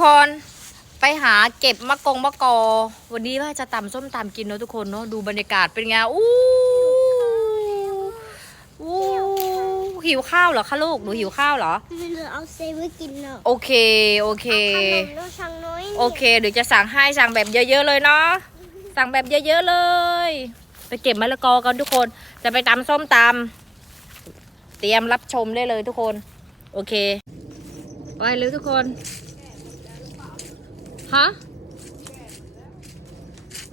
คนไปหาเก็บมะกงมะกอ วันนี้ว่าจะตำส้มตำกินเนาะทุกคนเนาะดูบรรยากาศเป็นไงอู้อู้หิวข้าวเหรอคะลูกหนูหิวข้าวเหรอหรือเอาเซเว่นกินเนาะโอเคโอเคขนมน้องช่างน้อยนี่โอเคเดี๋ยวจะสั่งให้สั่งแบบเยอะๆเลยเนาะสั่งแบบเยอะๆเลย ไปเก็บมะละกอกันทุกคน จะไปตำส้มตำเตรียมรับชมได้เลยทุกคน โอเค ไปเลยทุกคน ฮะ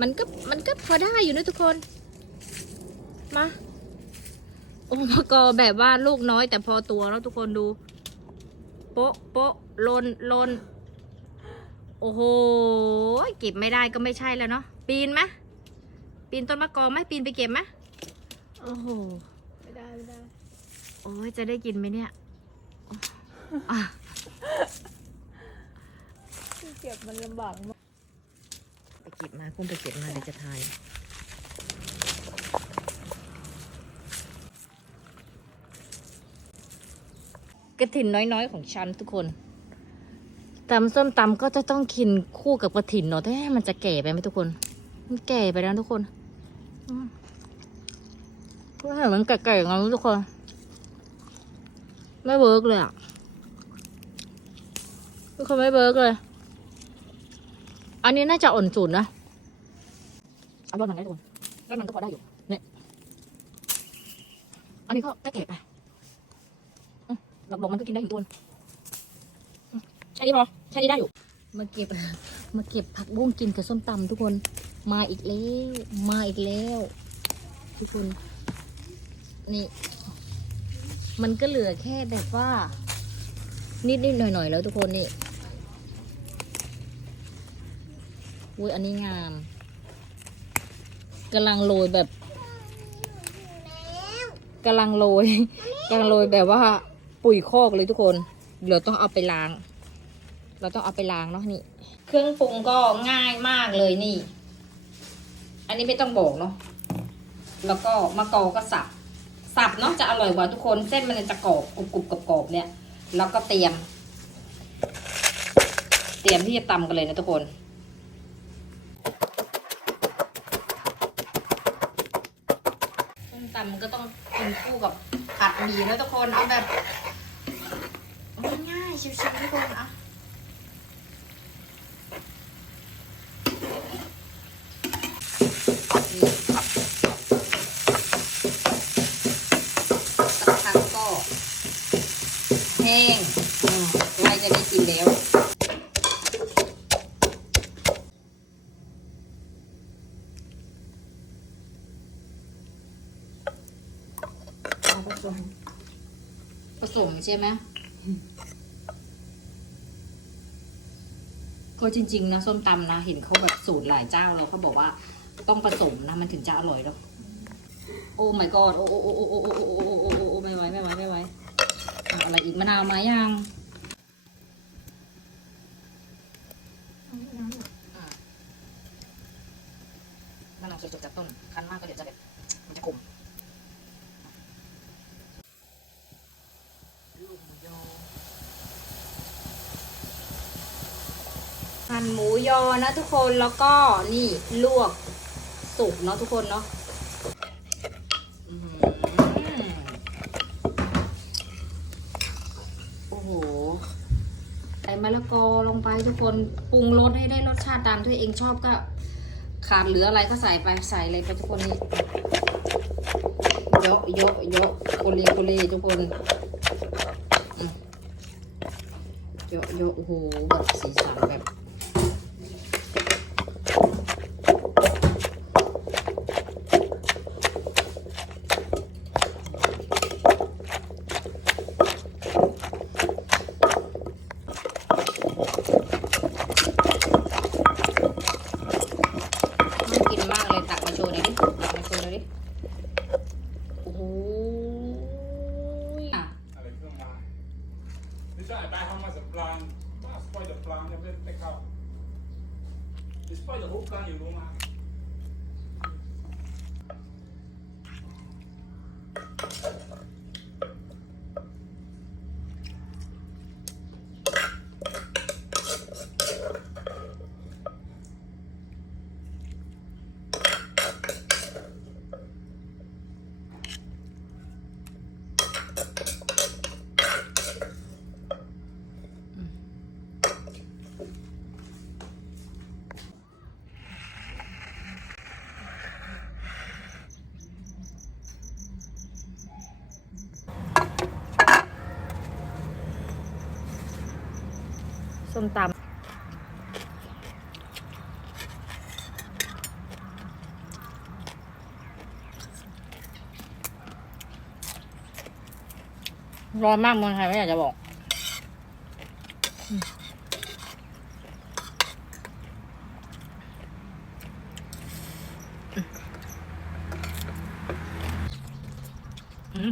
มันก็มันก็พอได้อยู่นะทุกคน มาโอ้มะกอแบบว่าลูกน้อยแต่พอตัวแล้วทุกคนดู โป๊ะโป๊ะลนลน โอ้โห เก็บไม่ได้ก็ไม่ใช่แล้วเนาะ ปีนไหมปีนต้นมะกอกไหมปีนไปเก็บไหมโอ้โห ไม่ได้ไม่ได้ โอ้ยจะได้กินไหมเนี่ยอะ เก็บมันลำบากมากไปเก็บมาคุณไปเก็บมาเดี๋ยวจะทายกระถินน้อยๆของฉันทุกคนตำส้มตำก็จะต้องกินคู่กับกระถินเนาะแต่มันจะแก่ไปไหมทุกคน มันแก่ไปแล้วทุกคนอืมก็เห็นมันแก่ๆงั้นทุกคน ไม่เวิร์กเลยอะทุกคนไม่เวิร์กเลย อันนี้น่าจะอ่อนสุดนะเอายอดมันได้ทุกคนยอดมันก็พอได้อยู่เนี่ยอันนี้ก็ใกล้แก่ไปอืมหลอกๆมันก็กินได้อยู่ตัวนึงอืมแค่นี้พอแค่นี้ได้อยู่มาเก็บมาเก็บผักบุ้งกินกับส้มตำทุกคนมาอีกแล้ว มาอีกแล้ว ทุกคน นี่ มันก็เหลือแค่แบบว่า นิดๆหน่อยๆแล้วทุกคนนี่ อุ้ยอันนี้งามกำลังโรยแบบกำลังโรยกำลังโรยแบบว่าปุ๋ยคอกเลยทุกคน เดี๋ยวต้องเอาไปล้าง เราต้องเอาไปล้างเนาะนี่ เครื่องปรุงก็ง่ายมากเลยนี่ อันนี้ไม่ต้องบอกเนาะแล้วก็มะกอกก็สับสับเนาะจะอร่อยกว่าทุกคนเส้นมันจะกรอบกรุบกรุบกรอบกรอบเนี่ย แล้วก็เตรียม เตรียมที่จะตำกันเลยนะทุกคน ส้มตำมันก็ต้องกินคู่กับผัดหมี่แล้วทุกคนเอาแบบง่ายๆชิวๆทุกคนอะนี่สักพักก็แห้งใกล้จะได้กินแล้ว เอา ผสม ผสมใช่ไหมก็จริง ๆ นะส้มตำนะ เห็นเขาแบบสูตรหลายเจ้าแล้วเขาบอกว่าต้องผสมนะมันถึงจะอร่อยแล้ว โอ้ my god โอ้โอ้โอ้โอ้โอ้โอ้โอ้โอ้โอ้โอ้ไม่ไหวไม่ไหวไม่ไหวอะไรอีกมะนาวมายังมะนาวสดๆจากต้นคั้นมากก็เดี๋ยวจะแบบมันจะขม หั่นหมูยอนะทุกคนแล้วก็นี่ลวกสุกเนาะทุกคนเนาะโอ้โห ใส่มะละกอลงไปทุกคนปรุงรสให้ได้รสชาติตามที่เองชอบก็ ขาดเหลืออะไรก็ใส่ไปใส่เลยไปทุกคนนี่เยอะเยอะเยอะโคเลโคเลทุกคนเยอะเยอะโอ้โหแบบสีสันแบบ spoil the plan, je hebt het te kouden. Je spoil de whole plan, je wil maken. สปอยเดอร์ฮุกปลางอยู่รู้มตำร้อนมากเมืองไทยไม่อยากจะบอกอืม